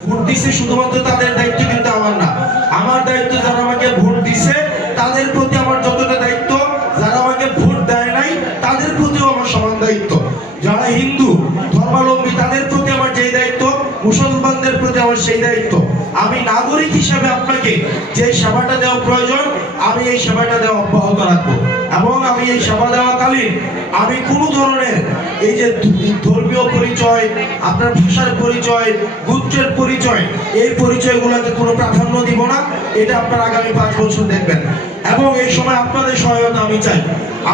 Vote দিছে শুধুমাত্র তাদের দায়িত্ব কিন্তু আমার না। আমার দায়িত্ব যারা আমাকে ভোট দিছে তাদের প্রতি আমার যতটা দায়িত্ব, যারা আমাকে ভোট দেয় নাই তাদের প্রতিও আমার সমান দায়িত্ব। যারা হিন্দু ধর্মাবলম্বী তাদের প্রতি আমার যেই দায়িত্ব, মুসলমানদের প্রতি আমার সেই দায়িত্ব। আমি নাগরিক হিসাবে আপনাকে যে সেবাটা দেওয়া প্রয়োজন আমি এই সেবাটা দেওয়া অব্যাহত রাখবো। এবং আমি এই সেবা দেওয়াকালীন আমি কোনো ধরনের এই যে ধর্মীয় পরিচয়, আপনার ভাষার পরিচয়, গোত্রের পরিচয়, এই পরিচয়গুলোকে কোনো প্রাধান্য দিব না। এটা আপনারা আগামী 5 বছর দেখবেন। এবং এই সময় আপনাদের সহায়তা আমি চাই।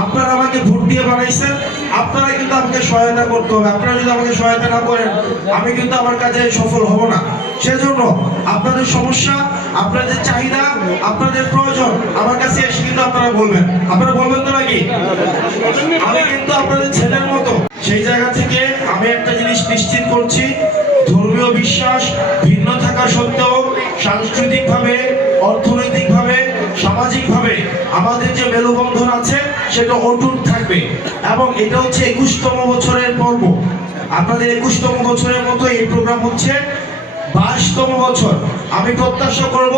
আপনারা আমাকে ভোট দিয়ে বানাইছেন, আপনারা কিন্তু আমাকে সহায়তা করতে হবে। আপনারা যদি আমাকে সহায়তা না করেন আমি কিন্তু আমার কাজে সফল হব না। সেজন্য আপনাদের সমস্যা, আপনাদের চাহিদা, আপনাদের প্রয়োজন আমার কাছে এসে কিন্তু আপনারা বলবেন। আপনারা বলবেন তো নাকি? আমি কিন্তু আপনাদের ছেলের মতো। সেই জায়গা থেকে আমি একটা জিনিস নিশ্চিত করছি, ধর্মীয় বিশ্বাস ভিন্ন থাকা সত্ত্বেও সাংস্কৃতিকভাবে, অর্থনৈতিকভাবে, সামাজিকভাবে আমাদের যে মেলবন্ধন আছে সেটা অটুট থাকবে। এবং এটা হচ্ছে 21তম বছরের পর্ব। আপনাদের 21তম বছরের মতো এই প্রোগ্রাম হচ্ছে 22তম বছর। আমি প্রত্যাশা করব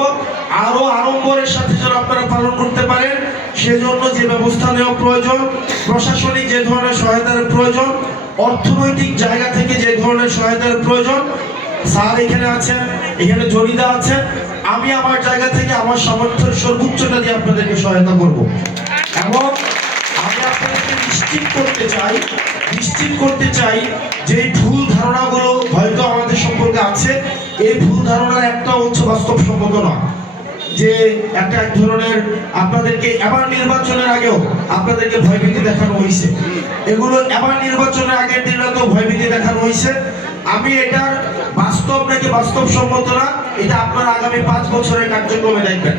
আরো আড়ম্বরের সাথে যেন আপনারা পালন করতে পারেন। সেজন্য যে ব্যবস্থা নেওয়া প্রয়োজন, প্রশাসনিক যে ধরনের সহায়তার প্রয়োজন, অর্থনৈতিক জায়গা থেকে যে ধরনের সহায়তার প্রয়োজন, স্যার এখানে আছেন, এখানে জরিদা আছেন, আমি আমার জায়গা থেকে আমার সামর্থ্যের সর্বোচ্চটা দিয়ে আপনাদেরকে সহায়তা করব। এবং আমি আপনাদেরকে নিশ্চিত করতে চাই যে ভুল ধারণাগুলো হয়তো আমাদের সম্পর্কে আছে, এই ভুল ধারণার একটা হচ্ছে বাস্তবসম্মত নয়। যে একটা এক ধরনের আপনাদেরকে এবার নির্বাচনের আগেও আপনাদেরকে ভয়ভীতি দেখানো হয়েছে, এগুলো এবার নির্বাচনের আগের দিনরা তো ভয়ভীতি দেখানো হয়েছে। আমি এটার বাস্তব নাকি বাস্তবসম্মত না এটা আপনারা আগামী 5 বছরের কার্যক্রমে দেখবেন।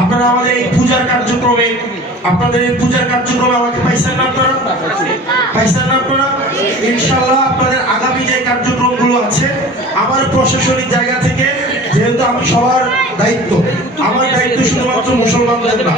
আপনারা আমাদের এই পূজার কার্যক্রমে, আপনাদের এই পূজার কার্যক্রমে আমাকে পাইছেন না আপনারা? পাইছেন না আপনারা? ইনশাআল্লাহ আপনাদের আগামী যে কার্যক্রমগুলো আছে আমার প্রশাসনিক জায়গা থেকে, যেহেতু আমি সবার দায়িত্ব, আমার দায়িত্ব শুধুমাত্র মুসলমানদের না।